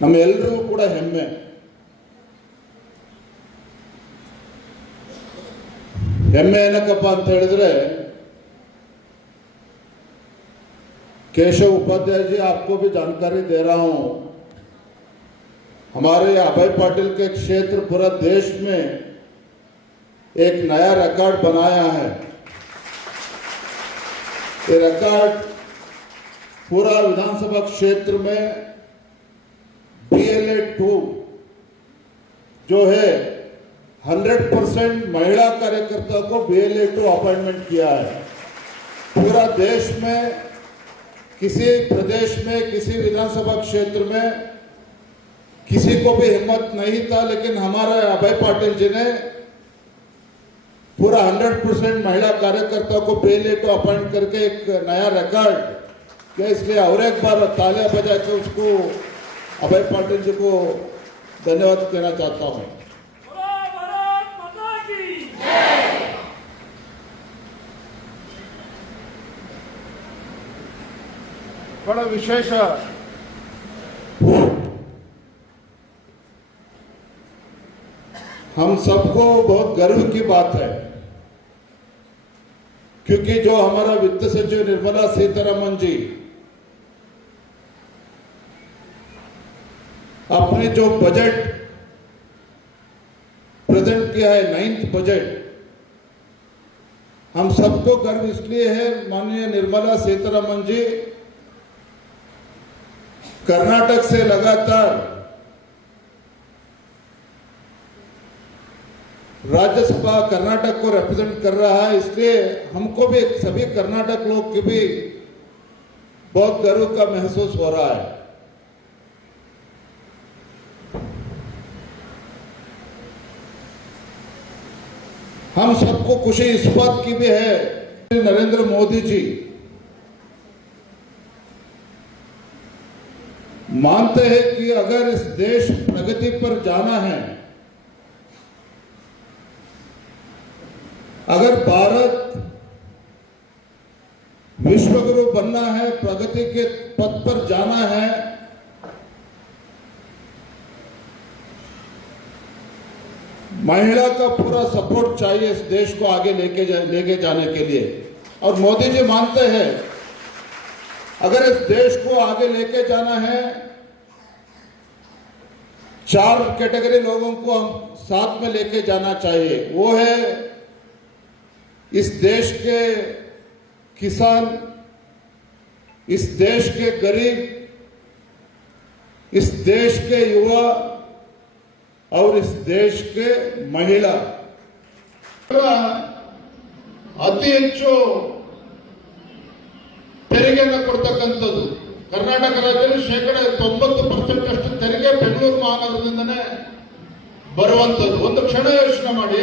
ನಮ್ಮೆಲ್ಲರಿಗೂ ಕೂಡ ಹೆಮ್ಮೆ. ಹೆಮ್ಮೆ ಏನಕ್ಕಪ್ಪ ಅಂತ ಹೇಳಿದ್ರೆ, केशव उपाध्याय जी, आपको भी जानकारी दे रहा हूं, हमारे अभय पाटिल के क्षेत्र पूरा देश में एक नया रिकॉर्ड बनाया है। ये रिकॉर्ड पूरा विधानसभा क्षेत्र में BLA 2 जो है 100% महिला कार्यकर्ता को BLA 2 अपॉइंटमेंट किया है। पूरा देश में किसी प्रदेश में, किसी विधानसभा क्षेत्र में किसी को भी हिम्मत नहीं था, लेकिन हमारे अभय पाटिल जी ने पूरा 100% महिला कार्यकर्ता को BLA 2 अपॉइंट करके एक नया रिकॉर्ड किया। इसलिए और एक बार तालियां बजा के उसको अभय पाटिल जी को धन्यवाद देना चाहता हूं। बड़ा विशेष हम सबको बहुत गर्व की बात है, क्योंकि जो हमारा वित्त सचिव निर्मला सीतारमण जी अपने जो बजट प्रेजेंट किया है, 9th बजट, हम सबको गर्व इसलिए है, माननीय निर्मला सीतारमण जी कर्नाटक से लगातार राज्यसभा कर्नाटक को रिप्रेजेंट कर रहा है, इसलिए हमको भी, सभी कर्नाटक लोग की भी बहुत गर्व का महसूस हो रहा है। हम सबको खुशी इस बात की भी है, नरेंद्र मोदी जी मानते हैं कि अगर इस देश प्रगति पर जाना है, अगर भारत विश्वगुरु बनना है, प्रगति के पथ पर जाना है, महिला का पूरा सपोर्ट चाहिए इस देश को आगे लेके जाने के लिए। और मोदी जी मानते हैं अगर इस देश को आगे लेके जाना है, 4 कैटेगरी लोगों को हम साथ में लेके जाना चाहिए। वो है इस देश के किसान, इस देश के गरीब, इस देश के युवा और इस देश के महिला। ಅತಿ ಹೆಚ್ಚು ತೆರಿಗೆಯನ್ನು ಕೊಡ್ತಕ್ಕಂಥದ್ದು ಕರ್ನಾಟಕ ರಾಜ್ಯದಲ್ಲಿ 90% ಅಷ್ಟು ತೆರಿಗೆ ಬೆಂಗಳೂರು ಮಹಾನಗರದಿಂದನೇ ಬರುವಂಥದ್ದು। ಒಂದು ಕ್ಷಣ ಯೋಚನೆ ಮಾಡಿ,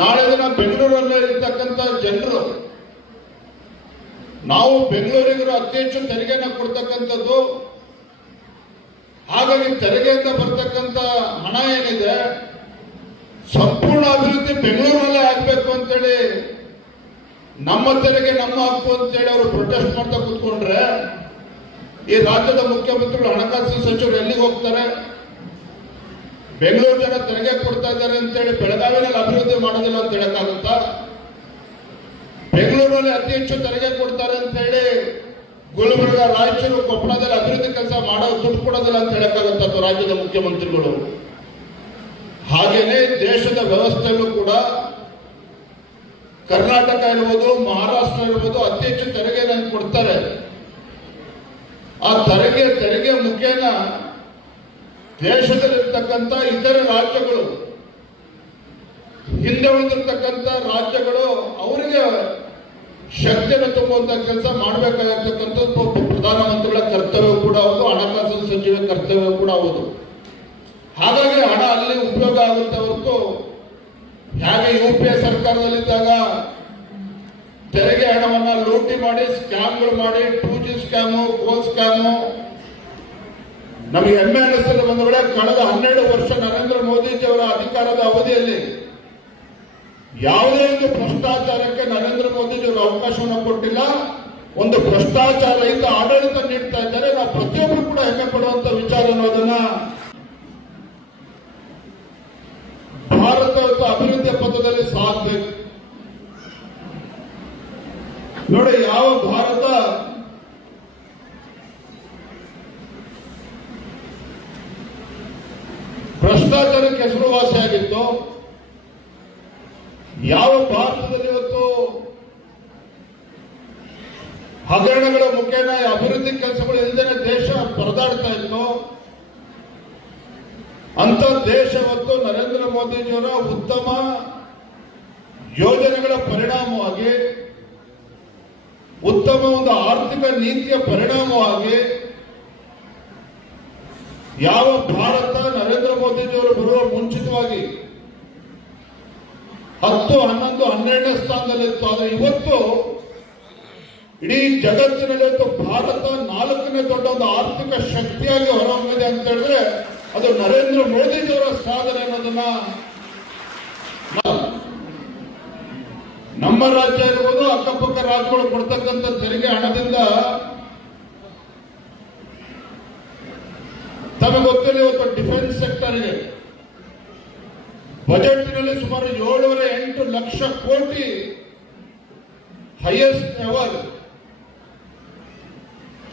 ನಾಳೆ ದಿನ ಬೆಂಗಳೂರಲ್ಲೇ ಇರ್ತಕ್ಕಂಥ ಜನರು, ನಾವು ಬೆಂಗಳೂರಿಗರು ಅತಿ ಹೆಚ್ಚು ತೆರಿಗೆಯನ್ನು ಕೊಡ್ತಕ್ಕಂಥದ್ದು, ಹಾಗಾಗಿ ತೆರಿಗೆಯಿಂದ ಬರ್ತಕ್ಕಂಥ ಹಣ ಏನಿದೆ ಸಂಪೂರ್ಣ ಅಭಿವೃದ್ಧಿ ಬೆಂಗಳೂರಲ್ಲೇ ಆಗಬೇಕು ಅಂತೇಳಿ, ನಮ್ಮ ತೆರಿಗೆ ನಮ್ಮ ಹಕ್ಕು ಅಂತೇಳಿ ಅವರು ಪ್ರೊಟೆಸ್ಟ್ ಮಾಡ್ತಾ ಕೂತ್ಕೊಂಡ್ರೆ ಈ ರಾಜ್ಯದ ಮುಖ್ಯಮಂತ್ರಿಗಳು, ಹಣಕಾಸು ಸಚಿವರು ಎಲ್ಲಿಗೆ ಹೋಗ್ತಾರೆ? ಬೆಂಗಳೂರು ಜನ ತೆರಿಗೆ ಕೊಡ್ತಾ ಇದ್ದಾರೆ ಅಂತೇಳಿ ಬೆಳಗಾವಿನಲ್ಲಿ ಅಭಿವೃದ್ಧಿ ಮಾಡೋದಿಲ್ಲ ಅಂತ ಹೇಳಕ್ಕಾಗುತ್ತಾ? ಬೆಂಗಳೂರಲ್ಲಿ ಅತಿ ಹೆಚ್ಚು ತೆರಿಗೆ ಕೊಡ್ತಾರೆ ಅಂತ ಹೇಳಿ ಗುಲ್ಬರ್ಗ, ರಾಯಚೂರು, ಕೊಪ್ಪಳದಲ್ಲಿ ಅಭಿವೃದ್ಧಿ ಕೆಲಸ ಮಾಡೋ ದುಡ್ಡು ಕೊಡೋದಿಲ್ಲ ಅಂತ ಹೇಳಕ್ಕಾಗುತ್ತಾ ರಾಜ್ಯದ ಮುಖ್ಯಮಂತ್ರಿಗಳು? ಹಾಗೇನೆ ದೇಶದ ವ್ಯವಸ್ಥೆಯಲ್ಲೂ ಕೂಡ ಕರ್ನಾಟಕ ಇರ್ಬೋದು, ಮಹಾರಾಷ್ಟ್ರ ಇರ್ಬೋದು, ಅತಿ ಹೆಚ್ಚು ತೆರಿಗೆಯನ್ನು ಕೊಡ್ತಾರೆ. ಆ ತೆರಿಗೆ ಮುಖೇನ ದೇಶದಲ್ಲಿರ್ತಕ್ಕಂಥ ಇತರ ರಾಜ್ಯಗಳು, ಹಿಂದೆ ಉಳಿದಿರ್ತಕ್ಕಂಥ ರಾಜ್ಯಗಳು ಅವರಿಗೆ ಶಕ್ತಿಯನ್ನು ತುಂಬುವಂತ ಕೆಲಸ ಮಾಡಬೇಕಾಗಿರ್ತಕ್ಕಂಥದ್ದು ಪ್ರಧಾನಮಂತ್ರಿಗಳ ಕರ್ತವ್ಯ ಕೂಡ ಹೌದು, ಹಣಕಾಸು ಸಚಿವ ಕರ್ತವ್ಯ ಕೂಡ ಹೌದು. ಹಾಗಾಗಿ ಹಣ ಅಲ್ಲಿ ಉಪಯೋಗ ಆಗುತ್ತೆ ಹೊರತು, ಹೇಗೆ UPA ಸರ್ಕಾರದಲ್ಲಿದ್ದಾಗ ತೆರಿಗೆ ಹಣವನ್ನ ಲೂಟಿ ಮಾಡಿ, ಸ್ಕ್ಯಾಮ್ಗಳು ಮಾಡಿ, 2G ಸ್ಕ್ಯಾಮು, ಕೋಲ್ ಸ್ಕ್ಯಾಮು, ನಮಗೆ ಹೆಮ್ಮೆ ಅನಿಸ್ತದೆ ಒಂದು ವೇಳೆ ಕಳೆದ 12 ವರ್ಷ ನರೇಂದ್ರ ಮೋದಿಜಿ ಅವರ ಅಧಿಕಾರದ ಅವಧಿಯಲ್ಲಿ ಯಾವುದೇ ಒಂದು ಭ್ರಷ್ಟಾಚಾರಕ್ಕೆ ನರೇಂದ್ರ ಮೋದಿಜಿ ಅವರು ಅವಕಾಶವನ್ನು ಕೊಟ್ಟಿಲ್ಲ. ಒಂದು ಭ್ರಷ್ಟಾಚಾರ ರಹಿತ ಆಡಳಿತ ನೀಡ್ತಾ ಇದ್ದಾರೆ. ನಾವು ಪ್ರತಿಯೊಬ್ಬರು ಕೂಡ ಹೆಮ್ಮೆ ಪಡುವಂತ ಮಾಡ್ತಾರೆ ಅನ್ನೋದನ್ನ ಭಾರತ ಇವತ್ತು ಅಭಿವೃದ್ಧಿಯ ಪಥದಲ್ಲಿ ಸಾಗಬೇಕು. ನೋಡಿ, ಯಾವ ಭಾರತ ಭ್ರಷ್ಟಾಚಾರಕ್ಕೆ ಹೆಸರುವಾಸಿಯಾಗಿತ್ತು, ಯಾವ ಭಾರತದಲ್ಲಿ ಇವತ್ತು ಹಗರಣಗಳ ಮುಖೇನ ಅಭಿವೃದ್ಧಿ ಕೆಲಸಗಳು ಇಲ್ಲದೇನೆ ದೇಶ ಪರದಾಡ್ತಾ ಇತ್ತು, ಅಂತ ದೇಶ ಇವತ್ತು ನರೇಂದ್ರ ಮೋದಿಜಿಯವರ ಉತ್ತಮ ಯೋಜನೆಗಳ ಪರಿಣಾಮವಾಗಿ, ಉತ್ತಮ ಒಂದು ಆರ್ಥಿಕ ನೀತಿಯ ಪರಿಣಾಮವಾಗಿ ಯಾವ ಭಾರತ ನರೇಂದ್ರ ಮೋದಿಜಿಯವರು ಬರುವ ಮುಂಚಿತವಾಗಿ 10, 11, 12ನೇ ಸ್ಥಾನದಲ್ಲಿತ್ತು. ಆದರೆ ಇವತ್ತು ಇಡೀ ಜಗತ್ತಿನಲ್ಲಿ ಇವತ್ತು ಭಾರತ 4ನೇ ದೊಡ್ಡ ಒಂದು ಆರ್ಥಿಕ ಶಕ್ತಿಯಾಗಿ ಹೊರಹೊಮ್ಮಿದೆ ಅಂತ ಹೇಳಿದ್ರೆ ಅದು ನರೇಂದ್ರ ಮೋದಿಜಿಯವರ ಸಾಧನೆ ಅನ್ನೋದನ್ನ ನಮ್ಮ ರಾಜ್ಯ ಇರ್ಬೋದು, ಅಕ್ಕಪಕ್ಕ ರಾಜ್ಯಗಳು ಕೊಡ್ತಕ್ಕಂಥ ತೆರಿಗೆ ಹಣದಿಂದ ತಮಗೆ ಗೊತ್ತಿಲ್ಲ ಇವತ್ತು ಡಿಫೆನ್ಸ್ ಸೆಕ್ಟರ್ಗೆ ಬಜೆಟ್ನಲ್ಲಿ ಸುಮಾರು 7.8 ಲಕ್ಷ ಕೋಟಿ highest ever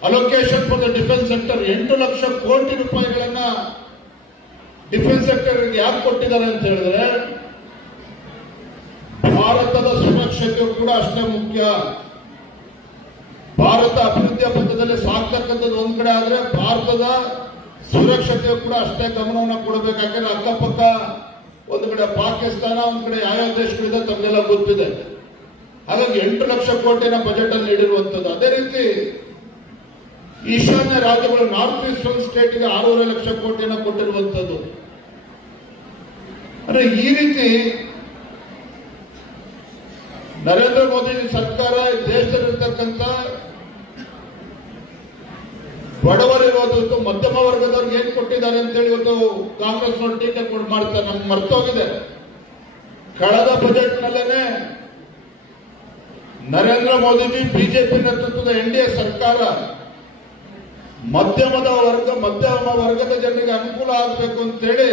allocation for the defence sector 8 lakh ಕೋಟಿ ರೂಪಾಯಿಗಳನ್ನ ಡಿಫೆನ್ಸ್ ಸೆಕ್ಟರ್ ಯಾಕೆ ಕೊಟ್ಟಿದ್ದಾರೆ ಅಂತ ಹೇಳಿದ್ರೆ ಭಾರತದ ಸುರಕ್ಷತೆಯು ಕೂಡ ಅಷ್ಟೇ ಮುಖ್ಯ. ಭಾರತ ಅಭಿವೃದ್ಧಿಯ ಪಥದಲ್ಲಿ ಸಾಗ್ತಕ್ಕಂಥದ್ದು ಒಂದ್ ಕಡೆ ಆದ್ರೆ ಭಾರತದ ಸುರಕ್ಷತೆಯು ಕೂಡ ಅಷ್ಟೇ ಗಮನವನ್ನು ಕೊಡಬೇಕಾದ್ರೆ ಅಕ್ಕಪಕ್ಕ ಒಂದು ಕಡೆ ಪಾಕಿಸ್ತಾನ, ಒಂದ್ ಕಡೆ ಯಾವ್ಯಾವ ದೇಶಗಳಿದೆ ತಮಗೆಲ್ಲ ಗೊತ್ತಿದೆ. ಹಾಗಾಗಿ 8 ಲಕ್ಷ ಕೋಟಿನ ಬಜೆಟ್ ಅಲ್ಲಿ ನೀಡಿರುವಂತದ್ದು. ಅದೇ ರೀತಿ ಈಶಾನ್ಯ ರಾಜ್ಯಗಳು, ನಾರ್ತ್ ಈಸ್ಟರ್ನ್ ಸ್ಟೇಟ್ಗೆ 6.5 ಲಕ್ಷ ಕೋಟಿನ ಕೊಟ್ಟಿರುವಂತದ್ದು. ಅಂದ್ರೆ ಈ ರೀತಿ ನರೇಂದ್ರ ಮೋದಿ ಸರ್ಕಾರ ದೇಶದಲ್ಲಿರ್ತಕ್ಕಂಥ ಬಡವರಿರೋದು ಮಧ್ಯಮ ವರ್ಗದವ್ರಿಗೆ ಏನ್ ಕೊಟ್ಟಿದ್ದಾರೆ ಅಂತೇಳಿ ಇವತ್ತು ಕಾಂಗ್ರೆಸ್ ಟೀಕೆ ಮಾಡ್ತಾರೆ. ನಮ್ಗೆ ಮರ್ತೋಗಿದೆ, ಕಳೆದ ಬಜೆಟ್ ನಲ್ಲೇನೆ ನರೇಂದ್ರ ಮೋದಿಜಿ ಬಿಜೆಪಿ ನೇತೃತ್ವದ NDA ಸರ್ಕಾರ ಮಧ್ಯಮ ವರ್ಗದ ಜನರಿಗೆ ಅನುಕೂಲ ಆಗಬೇಕು ಅಂತೇಳಿ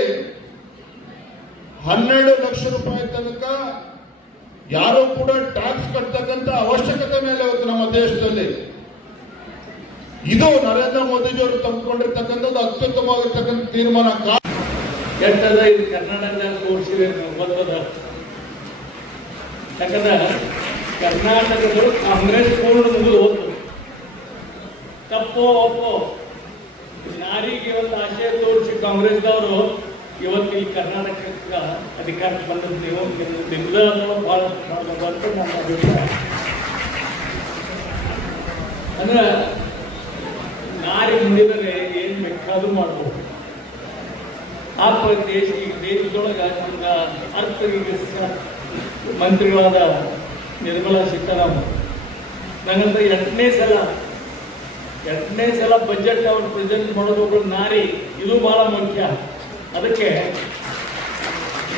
12 ಲಕ್ಷ ರೂಪಾಯಿ ತನಕ ಯಾರು ಕೂಡ ಟ್ಯಾಕ್ಸ್ ಕಟ್ಟತಕ್ಕಂತ ಅವಶ್ಯಕತೆ ಮೇಲೆ ಇವತ್ತು ನಮ್ಮ ದೇಶದಲ್ಲಿ ಇದು ನರೇಂದ್ರ ಮೋದಿಜಿಯವರು ತೆಗೆದುಕೊಂಡಿರ್ತಕ್ಕಂಥದ್ದು ಅತ್ಯುತ್ತಮವಾಗಿರ್ತಕ್ಕಂಥ ತೀರ್ಮಾನ. ಕೆಟ್ಟದ ಇದು ಕರ್ನಾಟಕದಾಗ ತೋರಿಸಿದೆ ಗೊತ್ತದ. ಯಾಕಂದ್ರೆ ಕರ್ನಾಟಕದ ಕಾಂಗ್ರೆಸ್ ಪೂರ್ಣ ಮುಗಿದು ಹೋಗ್ತದೆ. ತಪ್ಪೋ ಒಪ್ಪೋ ನಾರಿಗೆ ಒಂದು ಆಶಯ ತೋರಿಸಿ ಕಾಂಗ್ರೆಸ್ದವರು ಇವತ್ತು ಈ ಕರ್ನಾಟಕಕ್ಕೆ ಅಧಿಕಾರಕ್ಕೆ ಬಂದದ್ದು ನೀವು ನಿಮ್ದಾದ ಬಹಳಷ್ಟು ಮಾಡಬೇಕು ಅಂತ ನನ್ನ ಅಭಿಪ್ರಾಯ. ಅಂದ್ರೆ ನಾರಿ ಮುಡಿದರೆ ಏನು ಬೇಕಾದ್ರೂ ಮಾಡ್ಬೋದು. ಆ ದೇಶದೊಳಗೆ ನಮ್ಮ ಅರ್ಥ ಮಂತ್ರಿಗಳಾದ ನಿರ್ಮಲಾ ಸೀತಾರಾಮನ್ ನಂಗಂತ 8ನೇ ಸಲ ಬಜೆಟ್ ಅವ್ರು ಪ್ರೆಸೆಂಟ್ ಮಾಡೋದು ಒಬ್ಬರು ನಾರಿ, ಇದು ಬಹಳ ಮುಖ್ಯ. ಅದಕ್ಕೆ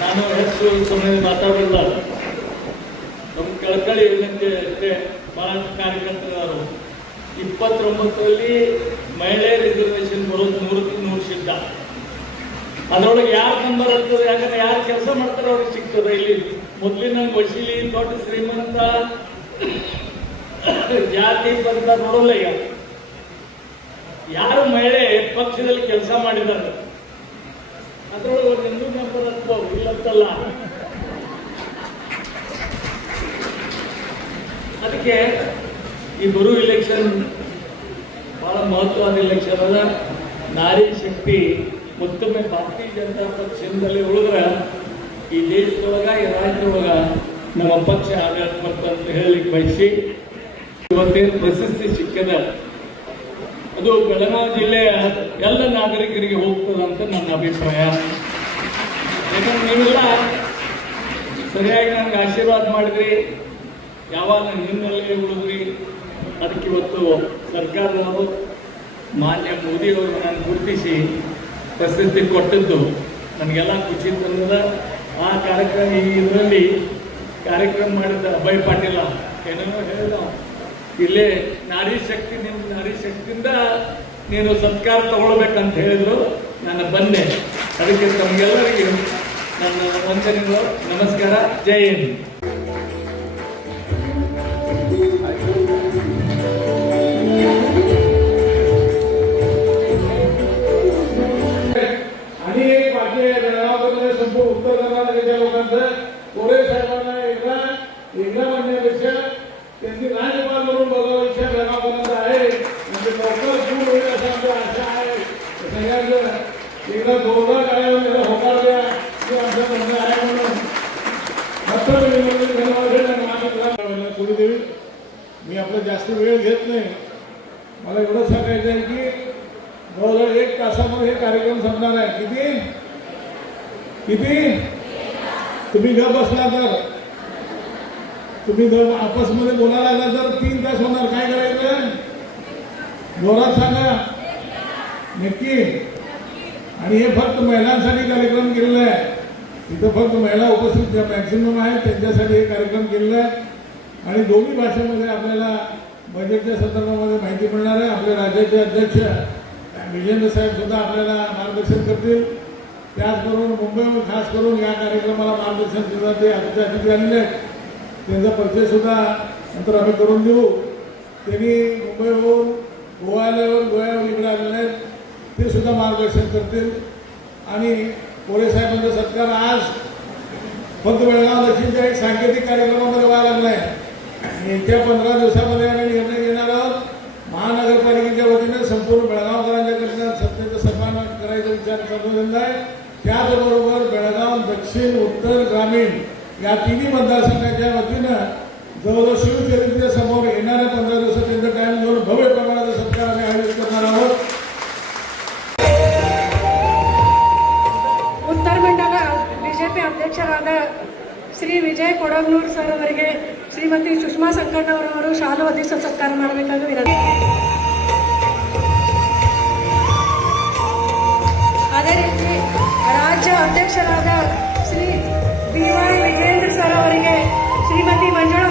ನಾನು ಹೆಚ್ಚು ಸಮಯ ಮಾತಾಡಲಿಲ್ಲ. ನಮ್ಮ ಕಳಕಳಿ ವಿನಂತಿ ಅಷ್ಟೇ, ಬಹಳಷ್ಟು ಕಾರ್ಯಕರ್ತರು 29ರಲ್ಲಿ ಮಹಿಳೆ ರಿಸರ್ವೇಶನ್ ಬರೋದು 100ಕ್ಕೆ 100 ಸಿದ್ಧ. ಅದರೊಳಗೆ ಯಾರು ನಂಬರ್ ಇರ್ತದೆ, ಯಾಕಂದ್ರೆ ಯಾರು ಕೆಲಸ ಮಾಡ್ತಾರೆ ಅವ್ರಿಗೆ ಸಿಗ್ತದೆ. ಇಲ್ಲಿ ಮೊದಲಿನ ವಶೀಲಿ ದೊಡ್ಡ ಶ್ರೀಮಂತ ಜಾತಿ ಬಂತ ನೋಡಲ್ಲ. ಈಗ ಯಾರು ಮಹಿಳೆ ಪಕ್ಷದಲ್ಲಿ ಕೆಲಸ ಮಾಡಿದ್ದಾರೆ ಅದರೊಳಗೆ ಒಂದು ಹಿಂದೂ ನಂಬರ್ ಹತ್ಬೋದು, ಇಲ್ಲಂತಲ್ಲ. ಅದಕ್ಕೆ ಈ ಬರೋ ಇಲೆಕ್ಷನ್ ಬಹಳ ಮಹತ್ವದ ಇಲೆಕ್ಷನ್ ಅದ. ನಾರಿ ಶಕ್ತಿ ಮತ್ತೊಮ್ಮೆ ಭಾರತೀಯ ಜನತಾ ಪಕ್ಷದಲ್ಲಿ ಉಳಿದ್ರೆ ಈ ದೇಶದೊಳಗ ಈ ರಾಜ್ಯದೊಳಗ ನಮ್ಮ ಪಕ್ಷ ಆಡಳಿತ ಬರ್ತಂತ ಹೇಳಲಿಕ್ಕೆ ಬಯಸಿ, ಇವತ್ತೇನು ಪ್ರಶಸ್ತಿ ಸಿಕ್ಕದ ಅದು ಬೆಳಗಾವಿ ಜಿಲ್ಲೆಯ ಎಲ್ಲ ನಾಗರಿಕರಿಗೆ ಹೋಗ್ತದಂತ ನನ್ನ ಅಭಿಪ್ರಾಯ. ಯಾಕಂದ್ರೆ ನೀವೆಲ್ಲ ಸರಿಯಾಗಿ ನನಗೆ ಆಶೀರ್ವಾದ ಮಾಡಿದ್ರಿ, ಯಾವಾಗ ನಿಮ್ಮಲ್ಲೇ ಉಳಿದ್ರಿ. ಅದಕ್ಕೆ ಇವತ್ತು ಸರ್ಕಾರದವರು ಮಾನ್ಯ ಮೋದಿಯವರು ನಾನು ಗುರುತಿಸಿ ಪ್ರಶಸ್ತಿ ಕೊಟ್ಟದ್ದು ನನಗೆಲ್ಲ ಖುಷಿ ತಂದದ. ಆ ಕಾರ್ಯಕ್ರಮ ಇದರಲ್ಲಿ ಕಾರ್ಯಕ್ರಮ ಮಾಡಿದ್ದ ಅಭಯ್ ಪಾಟೀಲ ಏನೇನೋ ಹೇಳಿದ, ಇಲ್ಲೇ ನಾರಿ ಶಕ್ತಿ, ನಿಮ್ಮ ನಾರಿ ಶಕ್ತಿಯಿಂದ ನೀನು ಸತ್ಕಾರ ತಗೊಳ್ಬೇಕಂತ ಹೇಳಿದ್ರು. ನಾನು ಬಂದೆ. ಅದಕ್ಕೆ ತಮಗೆಲ್ಲರಿಗೂ ನನ್ನ ವಂದನೆಗಳು, ನಮಸ್ಕಾರ, ಜೈ ಹಿಂದ್. आणि एक बाकी आहे बेळगावमध्ये संपूर्ण उत्तर कर्नाटकाच्या लोकांचं कोळे साहेबांना एकदा म्हणण्यापेक्षा त्यांची राज्यपाल म्हणून बघावं इच्छा बेळगावपर्यंत आहे. म्हणजे लवकर सुरू होईल असं आमची आशा आहे. सगळ्यांचं एकदा जोरदार कार्यालय त्याला होकार द्या की आमचं म्हणणं आहे म्हणून कुलदेवी. मी आपला जास्त वेळ घेत नाही. मला एवढं सांगायचं आहे की जवळजवळ 1 तासामध्ये हे कार्यक्रम संपणार आहे. किती तुम्ही गप बसला तर, तुम्ही जर आपसमध्ये बोलायला लागला तर 3 तास होणार. काय करायचं जोरात सांगा नक्की. आणि हे फक्त महिलांसाठी कार्यक्रम केलेला आहे. तिथं फक्त महिला उपस्थित ज्या मॅक्सिमम आहेत त्यांच्यासाठी हे कार्यक्रम केलेला आहे. आणि दोन्ही भाषेमध्ये आपल्याला बजेटच्या संदर्भामध्ये माहिती मिळणार आहे. आपल्या राज्याचे अध्यक्ष विजेंद्र साहेब सुद्धा आपल्याला मार्गदर्शन करतील. त्याचबरोबर मुंबईहून खास करून या कार्यक्रमाला मार्गदर्शन सुद्धा ते अतिथी आलेले आहेत. त्यांचा परिचय सुद्धा नंतर आम्ही करून देऊ. त्यांनी मुंबईहून गोव्याहून इकडे आलेले आहेत. ते सुद्धा मार्गदर्शन करतील. आणि कोळे साहेबांचा सत्कार आज फक्त बेळगाव दक्षिणच्या एक सांकेतिक कार्यक्रमामध्ये व्हायला लागला आहे. येत्या 15 दिवसामध्ये आम्ही निर्णय घेणार आहोत. महानगरपालिकेच्या वतीने संपूर्ण बेळगावकरांच्याकडनं सत्तेचा सन्मान करायचा विचार करण्यात आहे. त्याचबरोबर बेळगाव दक्षिण, उत्तर, ग्रामीण या तिन्ही मतदारसंघाच्या वतीनं जवळजवळ शिवचरित्रे समोर येणाऱ्या 15 दिवसात त्यांचा टाइम घेऊन भव्य प्रमाणाचा सत्कार आम्ही आयोजित करणार आहोत. ಉತ್ತರ ಮಂಡಲ ಬಿಜೆಪಿ ಅಧ್ಯಕ್ಷರಾದ ಶ್ರೀ ವಿಜಯ್ ಕೊಡಗನೂರ್ ಸರ್ ಅವರಿಗೆ ಶ್ರೀಮತಿ ಸುಷ್ಮಾ ಸಂಕಣ್ಣವರವರು ಶಾಲು ಹೊದಿಸಿ ಸತ್ಕಾರ ಮಾಡಬೇಕಾಗಿ ವಿನಂತಿ. ಅದೇ ರೀತಿ ರಾಜ್ಯ ಅಧ್ಯಕ್ಷರಾದ ಶ್ರೀ ಬಿ.ವೈ. ವಿಜೇಂದ್ರ ಸರ್ ಅವರಿಗೆ ಶ್ರೀಮತಿ ಮಂಜುಳಾ